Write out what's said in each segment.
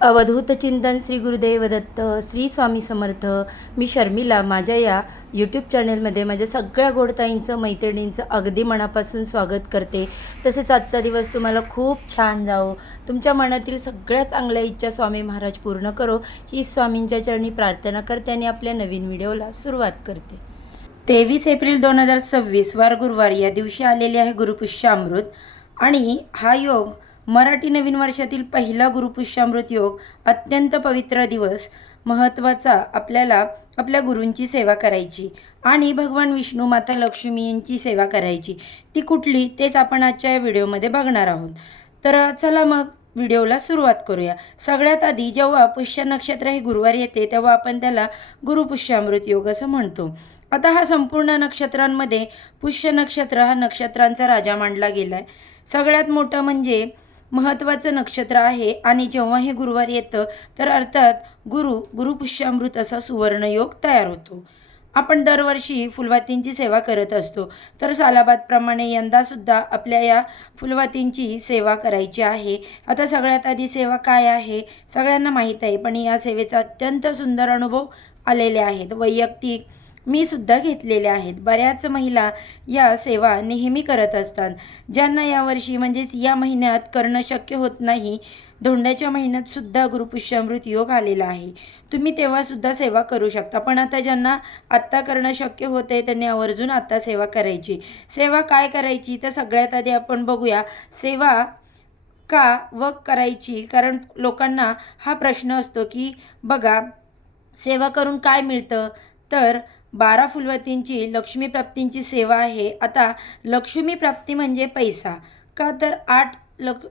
अवधूत चिंतन श्री गुरुदेव दत्त श्री स्वामी समर्थ. मी शर्मिला माझ्या या यूट्यूब चॅनलमध्ये माझ्या सगळ्या गोडताईंचं मैत्रिणींचं अगदी मनापासून स्वागत करते. तसेच आजचा दिवस तुम्हाला खूप छान जावो, तुमच्या मनातील सगळ्या चांगल्या इच्छा स्वामी महाराज पूर्ण करो ही स्वामींच्या चरणी प्रार्थना करते आणि आपल्या नवीन व्हिडिओला सुरुवात करते. 23 एप्रिल 2026 वार गुरुवार या दिवशी आलेले आहे गुरुपुष्यामृत आणि हा योग मराठी नवीन वर्षातील पहिला गुरुपुष्यामृत योग. अत्यंत पवित्र दिवस, महत्त्वाचा. आपल्याला आपल्या गुरूंची सेवा करायची आणि भगवान विष्णू माता लक्ष्मी यांची सेवा करायची. ती कुठली तेच आपण आजच्या या व्हिडिओमध्ये बघणार आहोत. तर चला मग व्हिडिओला सुरुवात करूया. सगळ्यात आधी जेव्हा पुष्य नक्षत्र हे गुरुवार येते तेव्हा आपण त्याला गुरुपुष्यामृत योग असं म्हणतो. आता हा संपूर्ण नक्षत्रांमध्ये पुष्य नक्षत्र हा नक्षत्रांचा राजा मानला गेला आहे. सगळ्यात मोठं म्हणजे महत्त्वाचं नक्षत्र आहे आणि जेव्हा हे गुरुवार येतं तर अर्थात गुरुपुष्यामृत असा सुवर्णयोग तयार होतो. आपण दरवर्षी फुलवातींची सेवा करत असतो, तर सालाबादप्रमाणे यंदासुद्धा आपल्या या फुलवातींची सेवा करायची आहे. आता सगळ्यात आधी सेवा काय आहे सगळ्यांना माहीत आहे, पण या सेवेचा अत्यंत सुंदर अनुभव आलेले आहेत. वैयक्तिक मी सुद्धा घेतलेल्या आहेत. बऱ्याच महिला या सेवा नेहमी करत असतात, ज्यांना यावर्षी म्हणजेच या महिन्यात करणं शक्य होत नाही. धोंड्याच्या महिन्यात सुद्धा गुरुपुष्यामृत योग आलेला आहे, तुम्ही तेव्हासुद्धा सेवा करू शकता. पण आता ज्यांना आत्ता करणं शक्य होतं आहे त्यांनी आवर्जून आत्ता सेवा करायची. सेवा काय करायची तर सगळ्यात आधी आपण बघूया सेवा का व करायची. कारण लोकांना हा प्रश्न असतो की बघा सेवा करून काय मिळतं, तर 12 फुलवातींची लक्ष्मी प्राप्तींची सेवा आहे. आता लक्ष्मी प्राप्ती म्हणजे पैसा का, तर 8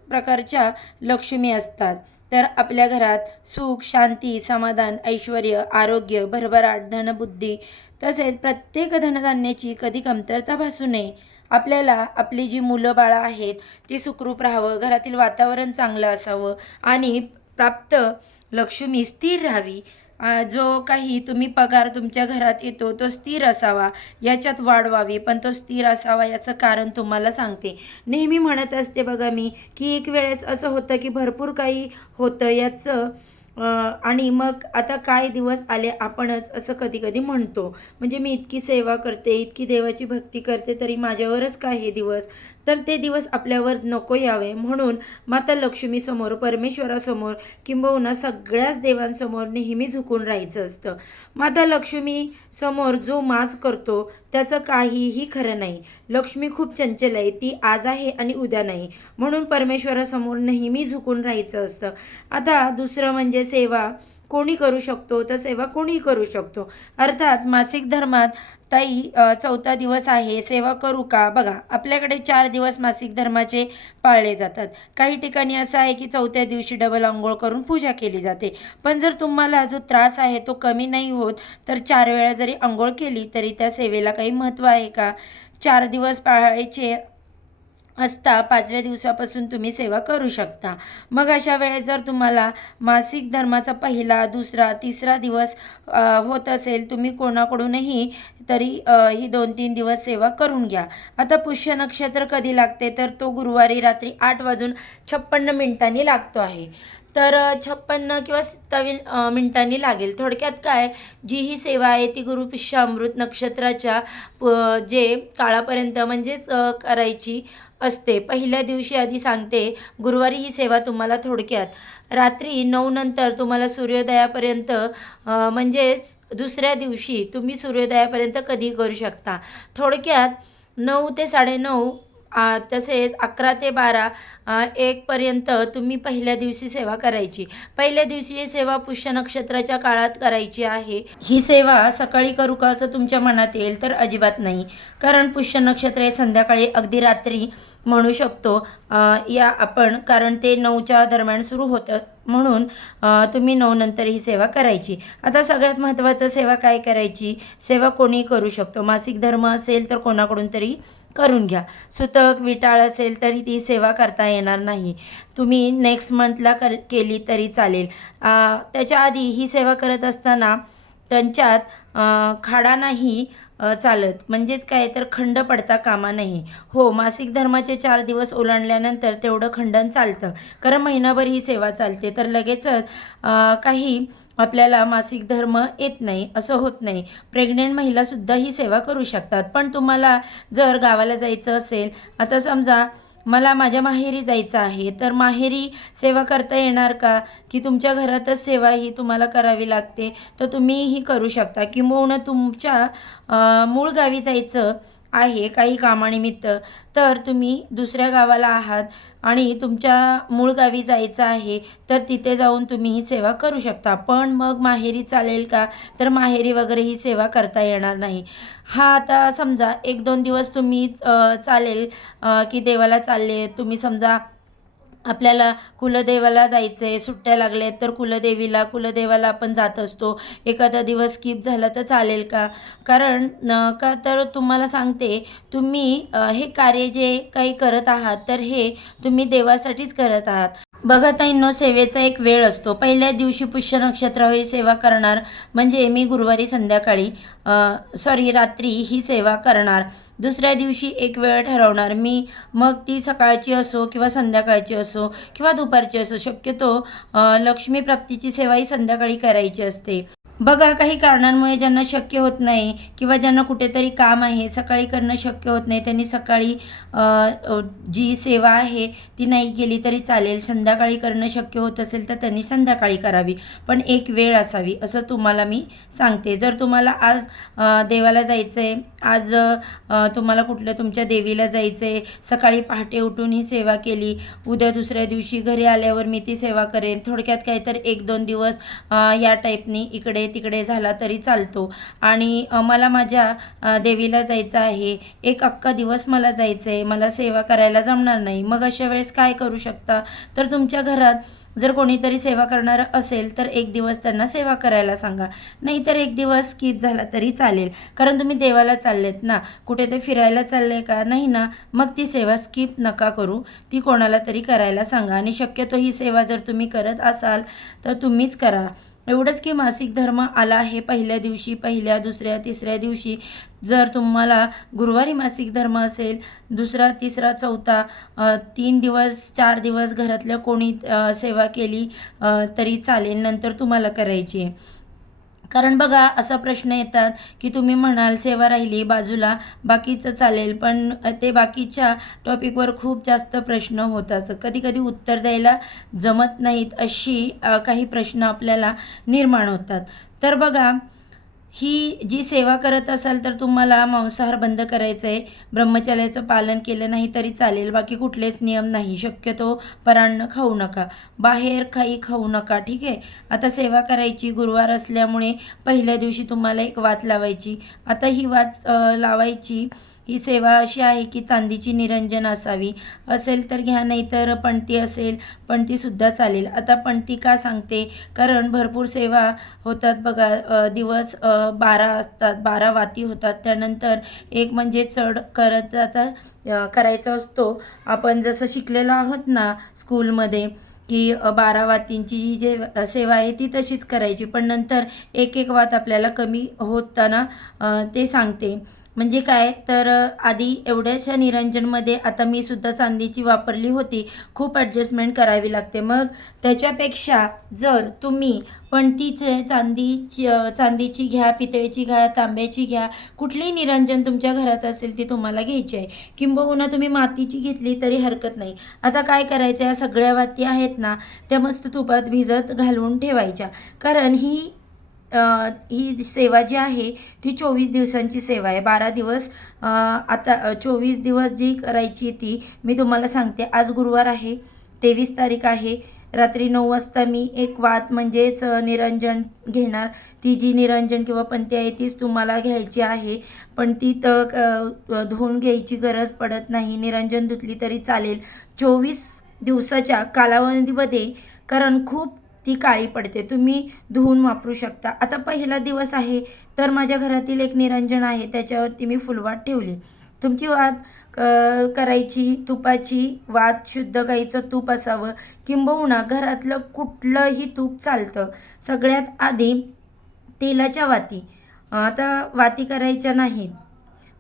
प्रकारच्या लक्ष्मी असतात. तर आपल्या घरात सुख, शांती, समाधान, ऐश्वर, आरोग्य, भरभराट, धनबुद्धी तसेच प्रत्येक धनधान्याची कधी कमतरता भासू नये. आपल्याला आपली जी मुलं बाळं आहेत ती सुखरूप राहावं, घरातील वातावरण चांगलं असावं आणि प्राप्त लक्ष्मी स्थिर राहावी. जो काही तुम्ही पगार तुमच्या घरात येतो तो स्थिर असावा, याच्यात वाढ व्हावी, पण तो स्थिर असावा याचं कारण तुम्हाला सांगते. नेहमी म्हणत असते बघा मी की एक वेळेस असं होतं की भरपूर काही होतं याचं आणि मग आता काय दिवस आले आपणच असं कधी कधी म्हणतो. म्हणजे मी इतकी सेवा करते, इतकी देवाची भक्ती करते, तरी माझ्यावरच काय हे दिवस. तर ते दिवस आपल्यावर नको यावे म्हणून माता लक्ष्मीसमोर, परमेश्वरासमोर किंबहुना सगळ्याच देवांसमोर नेहमी झुकून राहायचं असतं. माता लक्ष्मी समोर जो माज करतो त्याचं काहीही खरं नाही. लक्ष्मी खूप चंचल आहे, ती आज आहे आणि उद्या नाही, म्हणून परमेश्वरासमोर नेहमी झुकून राहायचं असतं. आता दुसरं म्हणजे सेवा कोणी करू शकतो, तर सेवा कोणीही करू शकतो. अर्थात मासिक धर्मात ताई 4था दिवस आहे, सेवा करू का. बघा आपल्याकडे 4 दिवस मासिक धर्माचे पाळले जातात. काही ठिकाणी असं आहे की 4थ्या दिवशी डबल आंघोळ करून पूजा केली जाते. पण जर तुम्हाला जो त्रास आहे तो कमी नाही होत तर 4 वेळा जरी आंघोळ केली तरी त्या सेवेला काही महत्त्व आहे का. 4 दिवस पाळायचे असता 5व्या दिवसापासून तुम्ही सेवा करू शकता. मग अशा वेळेस जर तुम्हाला मासिक धर्माचा पहिला, दुसरा, तिसरा दिवस होत असेल, तुम्ही कोणाकडूनही तरी ही 2-3 दिवस सेवा करून घ्या. आता पुष्य नक्षत्र कधी लागते तर तो गुरुवारी रात्री 8:56 लागतो आहे. तर 56 किंवा 27 मिनिटांनी लागेल. थोडक्यात काय, जी ही सेवा आहे ती गुरुपुष्यामृत नक्षत्राच्या जे काळापर्यंत म्हणजेच करायची असते. पहिल्या दिवशी आधी सांगते, गुरुवारी ही सेवा तुम्हाला थोडक्यात रात्री 9 नंतर तुम्हाला सूर्योदयापर्यंत म्हणजेच दुसऱ्या दिवशी तुम्ही सूर्योदयापर्यंत कधी करू शकता. थोडक्यात 9 ते 9:30 तसेच 11 ते 12 1 पर्यंत तुम्ही पहिल्या दिवशी सेवा करायची. पहिल्या दिवशी सेवा पुष्य नक्षत्राच्या काळात करायची आहे. ही सेवा सकाळी करू का असं तुमच्या मनात येईल तर अजिबात नाही, कारण पुष्य नक्षत्र हे संध्याकाळी अगदी रात्री म्हणू शकतो या आपण, कारण ते 9च्या दरम्यान सुरू होतं, म्हणून तुम्ही 9 नंतर ही सेवा करायची. आता सगळ्यात महत्त्वाचं सेवा काय करायची. सेवा कोणीही करू शकतो. मासिक धर्म असेल तर कोणाकडून तरी करून घ्या. सुतक विटाळ असेल तरी ती सेवा करता येणार नाही, तुम्ही नेक्स्ट मंथला केली तरी चालेल. त्याच्या आधी ही सेवा करत असताना त्यांच्यात खाडा नाही चालत, म्हणजेच काय तर खंड पडता कामा नाही. हो, मासिक धर्माचे 4 दिवस ओलांडल्यानंतर तेवढं खंडन चालतं, कारण महिनाभर ही सेवा चालते. तर लगेचच काही आपल्याला मासिक धर्म येत नाही असं होत नाही. प्रेग्नेंट महिलासुद्धा ही सेवा करू शकतात. पण तुम्हाला जर गावाला जायचं असेल, आता समजा मला माझ्या माहेरी जायचं आहे, तर माहेरी सेवा करता येणार का? की तुमच्या घरातच सेवा ही तुम्हाला करावी लागते, तर तुम्ही ही करू शकता. किंबहुना तुमच्या मूळ गावी जायचं आहे काही कामानिमित्त, तर तुम्ही दुसऱ्या गावाला आहात आणि तुमच्या मूळ गावी जायचं आहे, तर तिथे जाऊन तुम्ही ही सेवा करू शकता. पण मग माहेरी चालेल का? तर माहेरी वगैरे ही सेवा करता येणार नाही. हा, आता समजा 1-2 दिवस तुम्ही चालेल की देवाला चालले तुम्ही, समजा आपल्याला कुलदेवाला जायचं आहे, सुट्ट्या लागल्या तर कुलदेवाला आपण जात असतो. एखादा दिवस स्किप झाला तर चालेल का? कारण का तर तुम्हाला सांगते, तुम्ही हे कार्य जे काही करत आहात, तर हे तुम्ही देवासाठीच करत आहात. बघा ताईंनो, सेवेचा एक वेळ असतो. पहिल्या दिवशी पुष्य नक्षत्रावेळी सेवा करणार म्हणजे मी गुरुवारी संध्याकाळी रात्री ही सेवा करणार. दुसऱ्या दिवशी एक वेळ ठरवणार मी, मग ती सकाळची असो किंवा संध्याकाळची असो किंवा दुपारची असो. शक्यतो लक्ष्मी प्राप्तीची सेवा ही संध्याकाळी करायची असते. बघा, काही कारणांमुळे ज्यांना शक्य होत नाही किंवा ज्यांना कुठेतरी काम आहे, सकाळी करणं शक्य होत नाही, त्यांनी सकाळी जी सेवा आहे ती नाही केली तरी चालेल. संध्याकाळी करणं शक्य होत असेल तर त्यांनी संध्याकाळी करावी, पण एक वेळ असावी असं तुम्हाला मी सांगते. जर तुम्हाला आज देवाला जायचं आहे, आज तुम्हाला कुठल्या तुमच्या देवीला जायचं आहे, सकाळी पहाटे उठून ही सेवा केली, उद्या दुसऱ्या दिवशी घरी आल्यावर मी ती सेवा करेन, थोडक्यात काय तर 1-2 दिवस या टाईपनी इकडे तिकडे झाला तरी चालतो. आणि मला माझ्या देवीला जायचं आहे, एक अख्खा दिवस मला जायचं आहे, मला सेवा करायला जमणार नाही, मग अशा वेळेस काय करू शकता? तर तुमच्या घरात जर कोणीतरी सेवा करणारं असेल तर एक दिवस त्यांना सेवा करायला सांगा, नाहीतर एक दिवस स्किप झाला तरी चालेल. कारण तुम्ही देवाला चाललेत ना, कुठे ते फिरायला चालले का नाही ना, मग ती सेवा स्किप नका करू, ती कोणाला तरी करायला सांगा. आणि शक्यतो ही सेवा जर तुम्ही करत असाल तर तुम्हीच करा. एवढंच की मासिक धर्म आला आहे पहिल्या दिवशी, पहिल्या, दुसऱ्या, तिसऱ्या दिवशी जर तुम्हाला गुरुवारी मासिक धर्म असेल, दुसरा, तिसरा, चौथा 3 दिवस 4 दिवस घरातल्या कोणी सेवा केली तरी चालेल, नंतर तुम्हाला करायची आहे. कारण बघा, असा प्रश्न येतात की तुम्ही म्हणाल सेवा राहिली बाजूला, बाकीचं चालेल, पण ते बाकीच्या टॉपिकवर खूप जास्त प्रश्न होतात. कधी कधी उत्तर द्यायला जमत नाहीत, अशी काही प्रश्न आपल्याला निर्माण होतात. तर बघा, ही जी सेवा करत असाल तर तुम्हाला मांसाहार बंद करायचं आहे, ब्रह्मचर्याचं पालन केलं नाही तरी चालेल, बाकी कुठलेच नियम नाही. शक्यतो परान्न खाऊ नका, बाहेर काही खाऊ नका, ठीक आहे. आता सेवा करायची, गुरुवार असल्यामुळे पहिल्या दिवशी तुम्हाला एक वात लावायची. आता ही वात लावायची, ही सेवा अशी आहे की चांदीची निरंजन असावी, असेल तर घ्या, नाही तर पणती असेल पणतीसुद्धा चालेल. आता पणती का सांगते, कारण भरपूर सेवा होतात बघा, दिवस 12 असतात, 12 वाती होतात. त्यानंतर एक म्हणजे चढ करत करायचा असतो. आपण जसं शिकलेलो आहोत ना स्कूलमध्ये की 12 वातींची जी जे सेवा आहे ती तशीच करायची, पण नंतर एक एक वात आपल्याला कमी होताना ते सांगते. म्हणजे काय तर आधी एवढ्याशा निरंजनमध्ये आता मी सुद्धा चांदीची वापरली होती, खूप ॲडजस्टमेंट करावी लागते. मग त्याच्यापेक्षा जर तुम्ही पणतीचे चांदीची घ्या, पितळेची घ्या, तांब्याची घ्या, कुठलीही निरंजन तुमच्या घरात असेल ती तुम्हाला घ्यायची आहे. किंबहुना तुम्ही मातीची घेतली तरी हरकत नाही. आता काय करायचं, या सगळ्या वाती आहेत ना, त्या मस्त तुपात भिजत घालून ठेवायच्या. कारण ही सेवा जी आहे ती 24 दिवसांची सेवा आहे. 12 दिवस आता 24 दिवस जी करायची ती मी तुम्हाला सांगते. आज गुरुवार आहे, 23 तारीख आहे. रात्री 9 वाजता मी एक वात म्हणजेच निरंजन घेणार. ती जी निरंजन किंवा पणती आहे तीच तुम्हाला घ्यायची आहे, पण ती धुवून घ्यायची गरज पडत नाही, निरंजन धुतली तरी चालेल 24 दिवसाच्या कालावधीमध्ये, कारण खूप ती काळी पडते. तुम्ही धुवून वापरू शकता. आता पहिला दिवस आहे तर माझ्या घरातील एक निरंजन आहे, त्याच्यावरती मी फुलवात ठेवली. तुमची वात करायची तुपाची, वात शुद्ध गाईचं तूप असावं, किंबहुना घरातलं कुठलंही तूप चालतं. सगळ्यात आधी तेलाच्या वाती, आता वाती करायच्या नाहीत.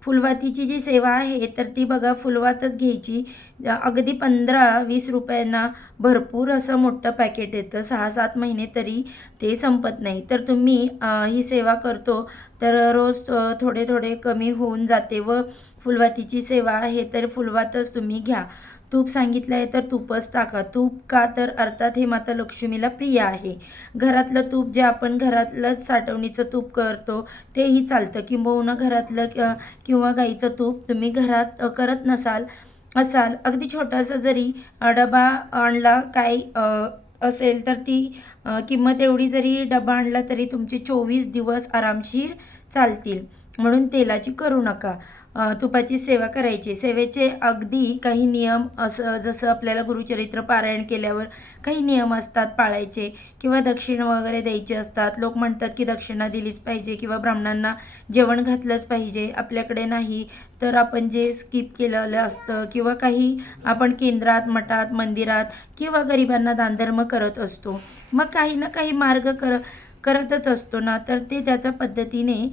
फुलवातीची जी सेवा आहे तर ती बघा फुलवातच घ्यायची. अगदी 15-20 रुपयांना भरपूर असं मोठं पॅकेट येतं. 6-7 महिने तरी ते संपत नाही. तर तुम्ही ही सेवा करतो तर रोज थोडे थोडे कमी होऊन जाते व फुलवातीची सेवा आहे तर फुलवातच तुम्ही घ्या. तूप सांगितलं आहे तर तूपच टाका. तूप का तर अर्थात हे माता लक्ष्मीला प्रिय आहे. घरातलं तूप जे आपण घरातलंच साठवणीचं तूप करतो तेही चालतं. किंबहुना घरातलं किंवा गाईचं तूप तुम्ही घरात करत असाल अगदी छोटासा जरी डबा आणला काय असेल तर ती किंमत एवढी जरी डबा आणला तरी तुमचे 24 दिवस आरामशीर चालतील. म्हणून तेलाची करू नका. तुपाची सेवा करायची. सेवेचे अगदी काही नियम असं जसं आपल्याला गुरुचरित्र पारायण केल्यावर काही नियम असतात पाळायचे किंवा दक्षिणा वगैरे द्यायची असतात. लोक म्हणतात की दक्षिणा दिलीच पाहिजे किंवा ब्राह्मणांना जेवण घातलंच पाहिजे. आपल्याकडे नाही तर आपण जे स्किप केलेलं असतं किंवा काही आपण केंद्रात, मठात, मंदिरात किंवा गरिबांना दानधर्म करत असतो. मग काही ना काही मार्ग करतच असतो ना, तर ते त्याच्या पद्धतीने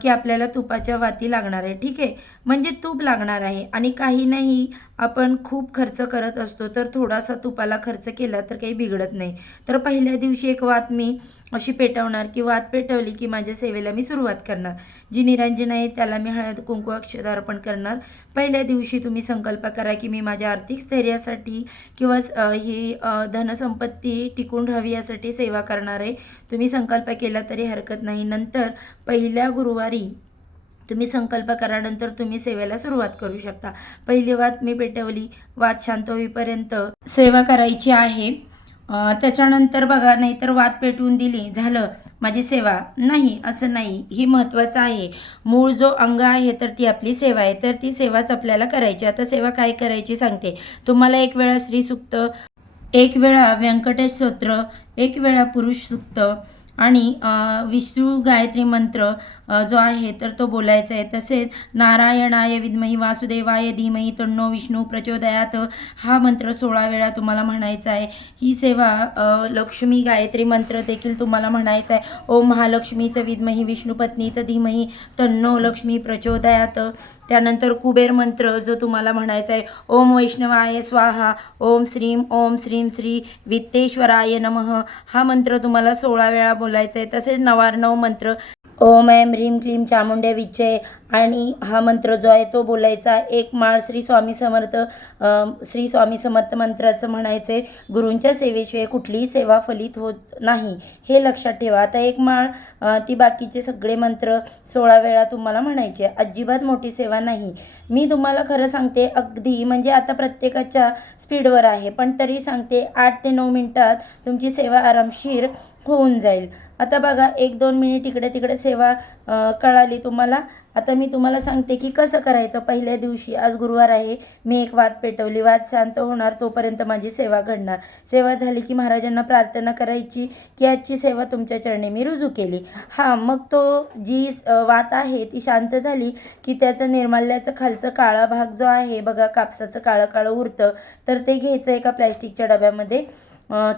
की आपल्याला तुपाच्या वाती लागणार आहे. ठीक आहे, म्हणजे तूप लागणार आहे आणि काही नाही आपण खूप खर्च करत असतो तर थोडासा तुपाला खर्च केला तर काही बिघडत नाही. तर पहिल्या दिवशी एक वात मी अशी पेटवणार की वात पेटवली की माझ्या सेवेला मी सुरुवात करणार. जी निरंजन आहे त्याला मी हळद कुंकू अक्षता अर्पण करणार. पहिल्या दिवशी तुम्ही संकल्प करा की मी माझ्या आर्थिक स्थैर्यासाठी किंवा ही धनसंपत्ती टिकून राहावी यासाठी सेवा करणार आहे. तुम्ही संकल्प केला तरी हरकत नाही. नंतर पहिल्या गुरुवारी तुम्ही संकल्प करा, नंतर तुम्ही सेवेला सुरुवात करू शकता. पहिली वात मी पेटवली, वात शांत होईपर्यंत सेवा करायची आहे. त्याच्यानंतर बघा, नाहीतर वात पेटवून दिली झालं माझी सेवा नाही, असं नाही. ही महत्त्वाचं आहे. मूळ जो अंग आहे तर ती आपली सेवा आहे, तर ती सेवाच आपल्याला करायची. आता सेवा काय करायची सांगते तुम्हाला. एक वेळा श्रीसूक्त, एक वेळा व्यंकटेश स्तोत्र, एक वेळा पुरुष सूक्त आणि विष्णू गायत्री मंत्र जो आहे तर तो बोलायचा आहे. तसेच नारायणाय विद्मही वासुदेवाय धीमही तन्नो विष्णू प्रचोदयात हा मंत्र 16 वेळा तुम्हाला म्हणायचा आहे. ही सेवा लक्ष्मी गायत्री मंत्र देखील तुम्हाला म्हणायचा आहे. ओम महालक्ष्मीचं विद्मही विष्णुपत्नीचं धीमही तन्नो लक्ष्मी प्रचोदयात. त्यानंतर कुबेर मंत्र जो तुम्हाला म्हणायचा आहे. ओम वैष्णवाय स्वाहा, ओम श्रीम श्री वित्तेश्वराय नमः हा मंत्र तुम्हाला 16 वेळा बोलायचा आहे. तसेच नवार्णव मंत्र ओम ऐं ह्रीं क्लीं चामुंडे विच्चे आणि हा मंत्र जो आहे तो बोलायचा. एक माळ श्री स्वामी समर्थ मंत्राचं म्हणायचे. गुरूंच्या सेवेशिवाय कुठलीही सेवा फलित होत नाही हे लक्षात ठेवा. आता एक माळ ती बाकीचे सगळे मंत्र 16 वेळा तुम्हाला म्हणायचे. अजिबात मोठी सेवा नाही. मी तुम्हाला खरं सांगते, अगदी म्हणजे आता प्रत्येकाच्या स्पीडवर आहे पण तरी सांगते 8 ते 9 मिनिटात तुमची सेवा आरामशीर होऊन जाईल. आता बघा 1-2 मिनिट इकडे तिकडे सेवा कळाली तुम्हाला. आता मी तुम्हाला सांगते की कसं करायचं. पहिल्या दिवशी, आज गुरुवार आहे, मी एक वात पेटवली. वात शांत होणार तोपर्यंत माझी सेवा घडणार. सेवा झाली की महाराजांना प्रार्थना करायची की आजची सेवा तुमच्या चरणी मी रुजू केली. मग तो जी वात आहे ती शांत झाली की त्याचं निर्माल्याचं खालचं काळा भाग जो आहे बघा, कापसाचं काळं काळं उरतं, तर ते घ्यायचं एका प्लॅस्टिकच्या डब्यामध्ये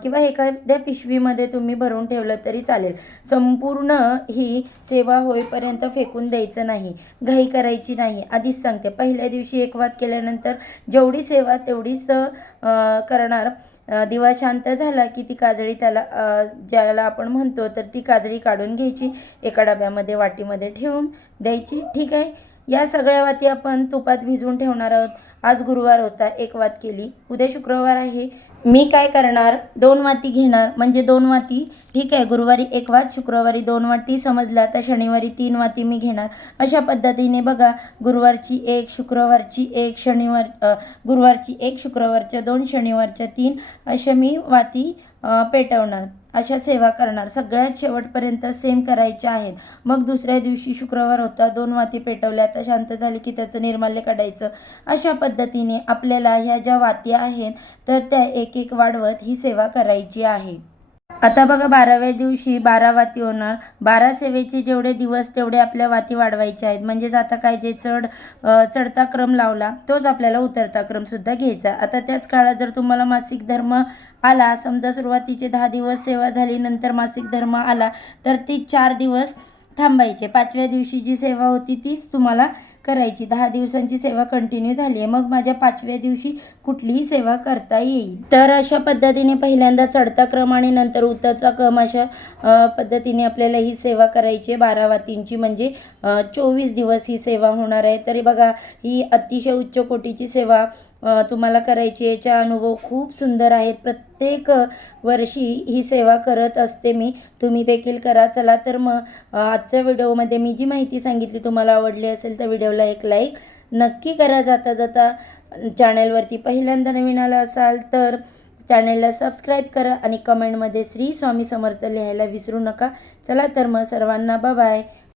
किंवा एखाद्या पिशवीमध्ये तुम्ही भरून ठेवलं तरी चालेल. संपूर्ण ही सेवा होईपर्यंत फेकून द्यायचं नाही, घाई करायची नाही. आधीच सांगते, पहिल्या दिवशी एक वात केल्यानंतर जेवढी सेवा तेवढीच करणार. दिवा शांत झाला की ती काजळी, त्याला ज्याला आपण म्हणतो तर ती काजळी काढून घ्यायची, एका डब्यामध्ये वाटीमध्ये ठेवून द्यायची. ठीक आहे. या सगळ्या वाती आपण तुपात भिजवून ठेवणार आहोत. आज गुरुवार होता, एक वात केली. उद्या शुक्रवार आहे, मी काय करणार, 2 वाती घेणार. म्हणजे 2 वाती. ठीक आहे, गुरुवारी 1 वात, शुक्रवारी 2 वाती. समजलं. तर शनिवारी 3 वाती मी घेणार. अशा पद्धतीने बघा, गुरुवारची 1, शुक्रवारची 1, गुरुवारची 1, शुक्रवारच्या 2, शनिवारच्या 3 अशा मी वाती पेटवणार. अशा सेवा करणार. सगळ्यात शेवटपर्यंत सेम करायच्या आहेत. मग दुसऱ्या दिवशी शुक्रवार होता, 2 वाती पेटवल्या. आता शांत झाली की त्याचं निर्माल्य काढायचं. अशा पद्धतीने आपल्याला ह्या ज्या वाती आहेत तर त्या एक एक वाढवत ही सेवा करायची आहे. आता बघा, 12व्या दिवशी 12 वाती होणार. 12 सेवेचे जेवढे दिवस तेवढे आपल्या वाती वाढवायच्या आहेत. म्हणजेच आता काय, जे चढता क्रम लावला तोच आपल्याला उतरता क्रमसुद्धा घ्यायचा. आता त्याच काळात जर तुम्हाला मासिक धर्म आला, समजा सुरुवातीचे 10 दिवस सेवा झाली, नंतर मासिक धर्म आला, तर ती 4 दिवस थांबायचे. 5व्या दिवशी जी सेवा होती तीच तुम्हाला करायची. 10 दिवसांची सेवा कंटिन्यू झाली आहे, मग माझ्या 5व्या दिवशी कुठलीही सेवा करता येईल. तर अशा पद्धतीने पहिल्यांदा चढता क्रम आणि नंतर उतरता क्रम अशा पद्धतीने आपल्याला ही सेवा करायची आहे 12 वातींची. म्हणजे 24 दिवस ही सेवा होणार आहे. तरी बघा, ही अतिशय उच्च कोटीची सेवा तुम्हाला करायची. याचा अनुभव खूप सुंदर आहेत. प्रत्येक वर्षी ही सेवा करत असते मी. तुम्ही देखील करा. चला तर मग आजच्या व्हिडिओमध्ये मी जी माहिती सांगितली तुम्हाला आवडली असेल तर व्हिडिओला एक लाईक नक्की करा. जाता जाता चॅनलवरती पहिल्यांदा नवीन आला असाल तर चॅनलला सबस्क्राईब करा आणि कमेंटमध्ये श्री स्वामी समर्थ लिहायला विसरू नका. चला तर मग सर्वांना बाय बाय.